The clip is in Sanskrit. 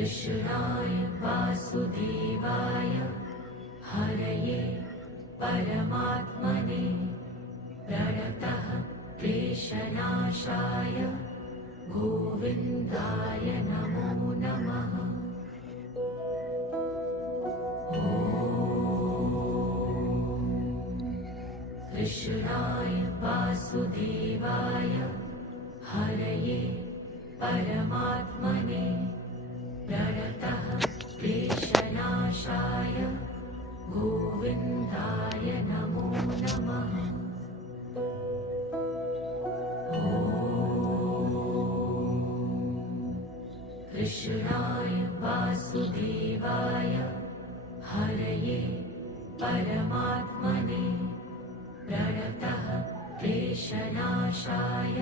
कृष्णाय वासुदेवाय हरये परमात्मने प्रणतः क्लेशनाशाय गोविन्दाय नमो नमः। कृष्णाय वासुदेवाय हरये परमात्मने प्रणतः क्लेशनाशाय गोविन्दाय नमो नमः। कृष्णाय वासुदेवाय हरये परमात्मने प्रणतः क्लेशनाशाय